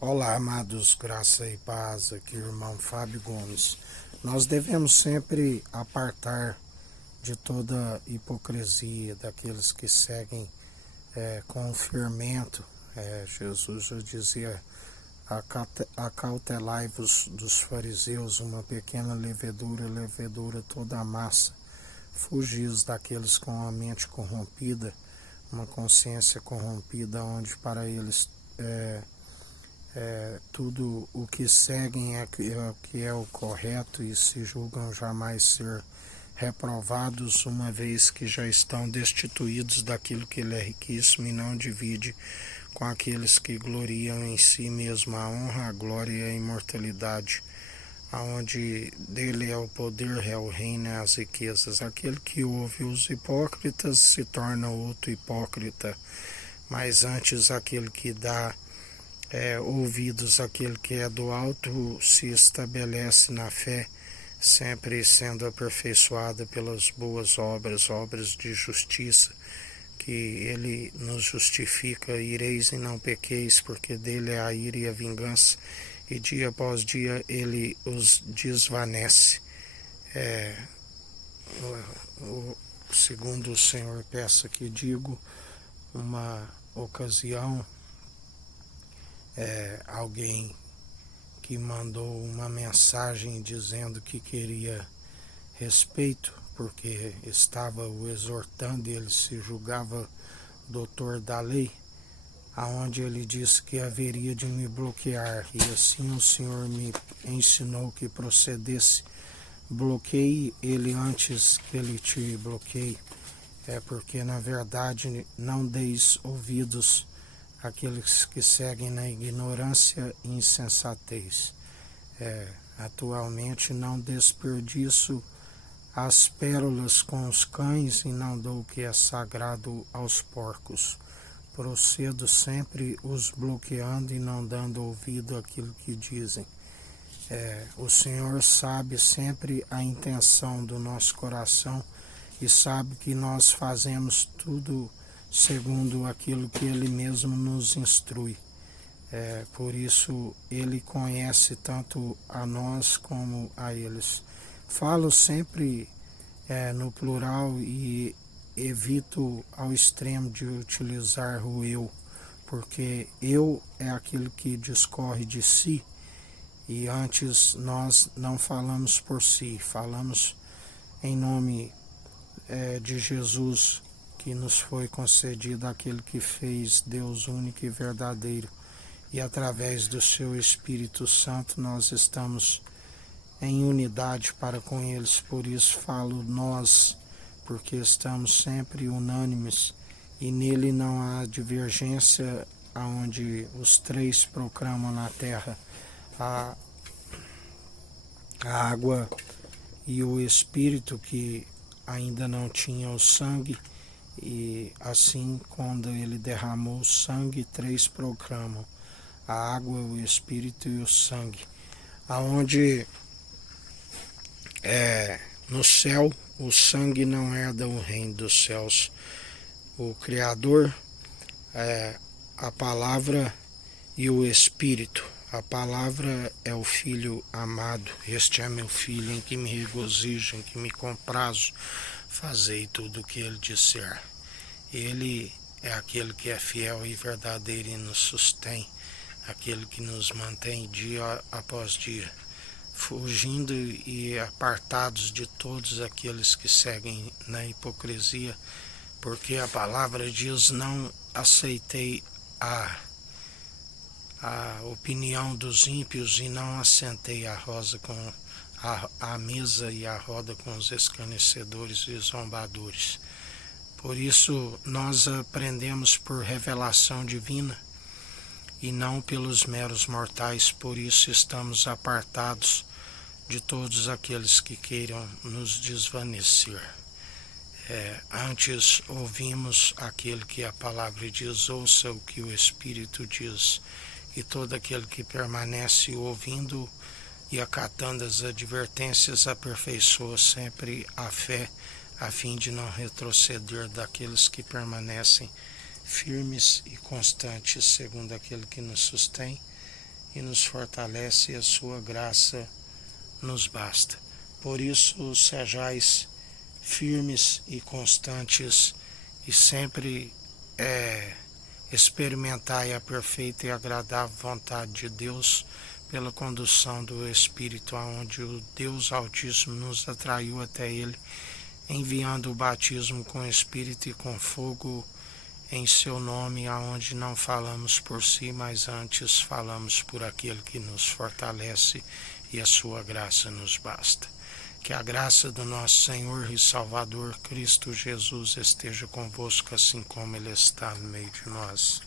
Olá, amados, graça e paz, aqui irmão Fábio Gomes. Nós devemos sempre apartar de toda hipocrisia daqueles que seguem com fermento. Jesus já dizia, acautelai-vos dos fariseus, uma pequena levedura toda a massa. Fugis daqueles com a mente corrompida, uma consciência corrompida, onde para eles tudo o que seguem é o que é o correto e se julgam jamais ser reprovados, uma vez que já estão destituídos daquilo que ele é riquíssimo e não divide com aqueles que gloriam em si mesmo a honra, a glória e a imortalidade, aonde dele é o poder, é o reino e as riquezas. Aquele que ouve os hipócritas se torna outro hipócrita, mas antes aquele que dá ouvidos àquele que é do alto se estabelece na fé, sempre sendo aperfeiçoada pelas boas obras, obras de justiça, que ele nos justifica. Ireis e não pequeis, porque dele é a ira e a vingança, e dia após dia ele os desvanece. Segundo o Senhor, peço que digo, uma ocasião, alguém que mandou uma mensagem dizendo que queria respeito, porque estava o exortando e ele se julgava doutor da lei, aonde ele disse que haveria de me bloquear, e assim o Senhor me ensinou que procedesse. Bloqueie ele antes que ele te bloqueie, porque na verdade não deis ouvidos àqueles que seguem na ignorância e insensatez. Atualmente não desperdiço as pérolas com os cães e não dou o que é sagrado aos porcos. Procedo sempre os bloqueando e não dando ouvido àquilo que dizem. O Senhor sabe sempre a intenção do nosso coração e sabe que nós fazemos tudo segundo aquilo que Ele mesmo nos instrui. Por isso Ele conhece tanto a nós como a eles. Falo sempre no plural e evito ao extremo de utilizar o eu, porque eu é aquilo que discorre de si, e antes nós não falamos por si, falamos em nome de Jesus, que nos foi concedido aquele que fez Deus único e verdadeiro, e através do seu Espírito Santo nós estamos em unidade para com eles. Por isso falo nós, porque estamos sempre unânimes e nele não há divergência, aonde os três proclamam na terra a água e o Espírito, que ainda não tinha o sangue, e assim quando ele derramou o sangue, três proclamam a água, o Espírito e o sangue, aonde no céu o sangue não herda o reino dos céus. O Criador, a palavra e o Espírito. A palavra é o Filho amado. Este é meu Filho, em que me regozijo, em que me comprazo. Fazei tudo o que ele disser. Ele é aquele que é fiel e verdadeiro e nos sustém, aquele que nos mantém dia após dia, fugindo e apartados de todos aqueles que seguem na hipocrisia, porque a palavra diz: não aceitei a opinião dos ímpios e não assentei a mesa e a roda com os escarnecedores e zombadores. Por isso nós aprendemos por revelação divina e não pelos meros mortais. Por isso estamos apartados de todos aqueles que queiram nos desvanecer. Antes ouvimos aquele que a palavra diz, ouça o que o Espírito diz, e todo aquele que permanece ouvindo e acatando as advertências aperfeiçoa sempre a fé, a fim de não retroceder daqueles que permanecem firmes e constantes segundo aquele que nos sustém, e nos fortalece, e a sua graça nos basta. Por isso, sejais firmes e constantes, e sempre experimentai a perfeita e agradável vontade de Deus, pela condução do Espírito, aonde o Deus Altíssimo nos atraiu até Ele, enviando o batismo com Espírito e com fogo em seu nome, aonde não falamos por si, mas antes falamos por aquele que nos fortalece, e a sua graça nos basta. Que a graça do nosso Senhor e Salvador Cristo Jesus esteja convosco, assim como Ele está no meio de nós.